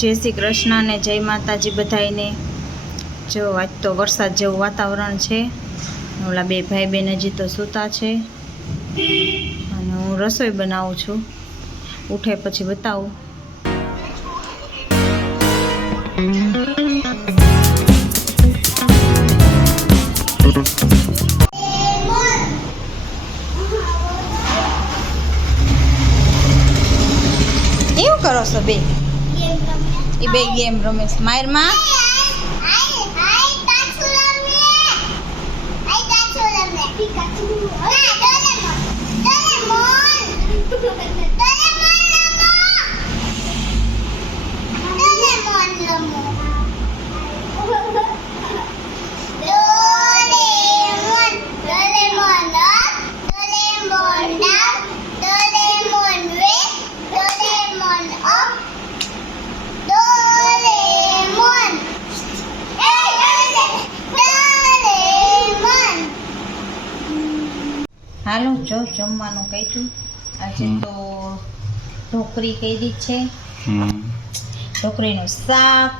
જય શ્રી કૃષ્ણ ને જય માતાજી બધાઈને। જો આજ તો વરસાદ જેવું વાતાવરણ છે। ઓલા બે ભાઈ બેન હજી તો સૂતા છે અને હું રસોઈ બનાવું છું। ઉઠે પછી બતાવું। એવું કરો છો બે? એ બે ગેમ રમે છે મારમાં। હાલો જો જમવાનું કહ્યું આજે તો ઢોકળી કરી છે। ઢોકળીનું શાક,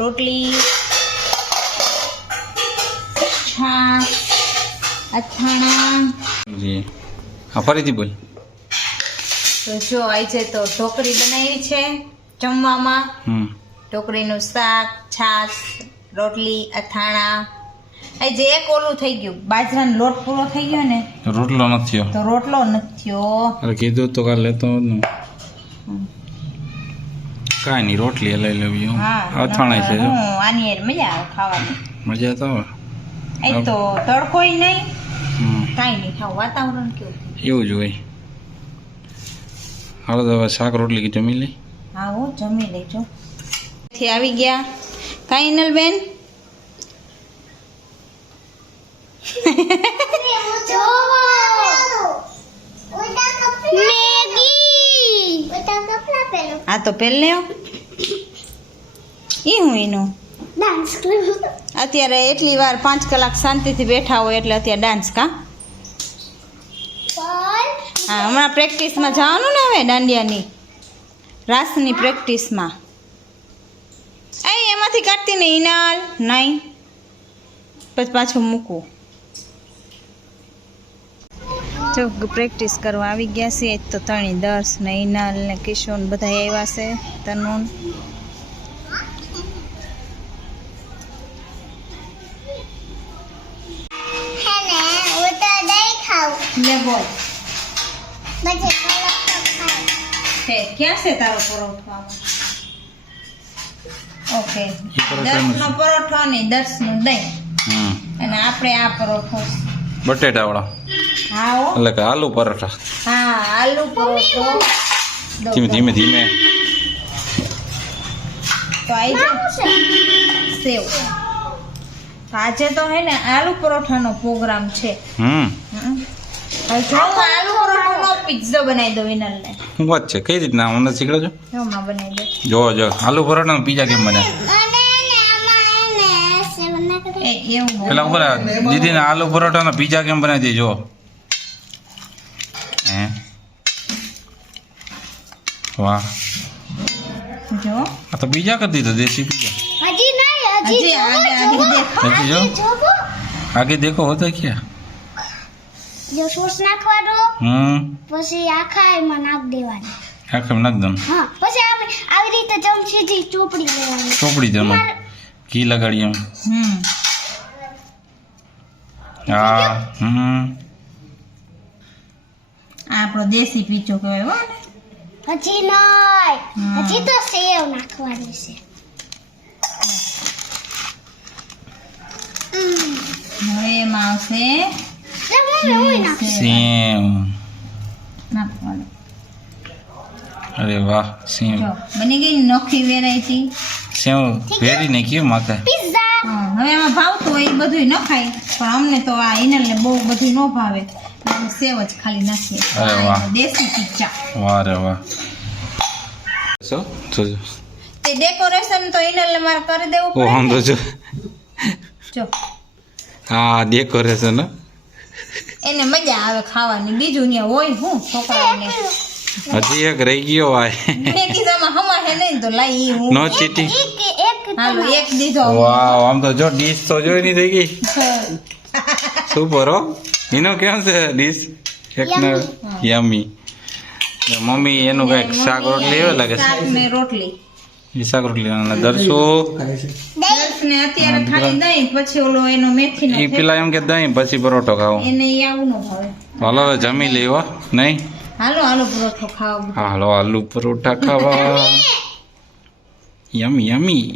રોટલી, છાશ, અથાણા જી હા ફરીથી બોલ। તો જો આજે તો ઢોકળી બનાવી છે જમવામાં। ઢોકળીનું શાક, છાશ, રોટલી, અથાણા। આજે એક ઓલું થઈ ગયું, બાજરાનો લોટ પૂરો થઈ ગયો ને રોટલો નથી થયો તો રોટલો નથી થયો। અરે કીધું તો કાલે લેતો હોત ને। કાંઈ નહીં રોટલી લઈ લેવી। અથાણા છે જો આની યાર મજા આવે ખાવાની। મજા તો આવે। એ તો તડકોય નહીં કાંઈ નહીં ખાવ વાતાવરણ કેવું એવું જ હોય। હાલો તો હવે શાક રોટલી જમી લઈ। હા હો જમી લેજો। થી આવી ગયા કાંઈ નલબેન આ તો પહેલે ઈ હું એનું અત્યારે એટલી વાર 5 કલાક શાંતિથી બેઠા હોય એટલે અત્યારે ડાન્સ કા? હા હમણાં પ્રેક્ટિસમાં જવાનું ને હવે દાંડિયાની રાસની પ્રેક્ટિસમાં। એમાંથી કાઢતી ને ઈનાલ નહીં પછી પાછું મૂકવું। જો પ્રેક્ટિસ કરવા આવી ગયા છે તો તણી દર્શ ને ઈનાલ ને કિશોન બધા આવ્યા છે તનુન। લે બોલ ક્યાં છે તારો પરોઠો? ઓકે દર્શનો પરોઠો નહીં દર્શનું દહીં અને આપણે આ પરોઠો બટેટા વાળા। હા હો એટલે કે આલુ પરોઠા। હા આલુ પરોઠો ધીમે ધીમે ધીમે તો આવી જાય સેવ। આજે તો હે ને આલુ પરોઠાનો પ્રોગ્રામ છે। હવે જો આલુ પરોઠાનો પિઝા બનાવી દો વિનલને। શું વાત છે? કઈ રીતના મને શીખડો છો? હમણાં બનાવી દો। જો જો આલુ પરોઠાનો પીઝા કેમ બને? એવું પેલા ઉપર દીદીને આલુ પરોઠાનો પીઝા કેમ બનાવી દેજો। હે વાહ જો આ તો પીઝા કરી દીધો દેશી પીઝા। હજી देखो जो आगे देखो होता क्या જો સોસ નાખવાનો પછી આખા એમાં નાખ દેવાની। આખા નાખ દઉં હા પછી આપણે આવી રીતે ચમચીથી ચોપડી લેવાની। ચોપડી દેવાનું ઘી લગાડી એમ। હા આપણો દેશી પીચો કહેવાય હો। હજી નહીં હજી તો સેવ નાખવાની છે। હવે એમાં આવશે સેવ। નાખવાનું। અરે વાહ સેવ જો બની ગઈ નોખી વેરાયટી સેવ વેરી નહીં કેવું માતા। પિઝા હવે એમાં ભાવતું હોય એ બધું ન ખાય પણ અમને તો આ ઇનલને બહુ બધું ન ભાવે એટલે સેવ જ ખાલી નાખીએ। અરે વાહ દેશી પિઝા। વાહ રે વાહ। જોજો તે ડેકોરેશન તો ઇનલને મારે કરી દેવું ઓ આમ તો જો જો હા ડેકોરેશન એને મજા આવે ખાવાની બીજું ને હોય હું છોકરાઓને હજી એક રહી ગયો ભાઈ મેં કીધું એમાં હમા હે નહીં તો લાઈ ઈ હું નો ચીટી એક હાલો એક દીધો વાવ આમ તો જો ડીશ તો જોઈ નહીં થઈ ગઈ સુપર હો એનો કેમ છે ડીશ એક યમી મમ્મી એનું કઈક શાક રોટલી એવા લાગે છે શાક ને રોટલી એ શાક રોટલી અને દરસો દસ ને અત્યારે ખાલી દહીં પછી ઓલો એનો મેથીનો એ પેલા એમ કે દહીં પછી પરોઠો ખાવો એને ઈ આવું ન ભાવે હાલો હવે જમી લેવો નહીં હાલો હાલો પરોઠો ખાવા હાલો આલુ પરોઠા ખાવા યમી યમી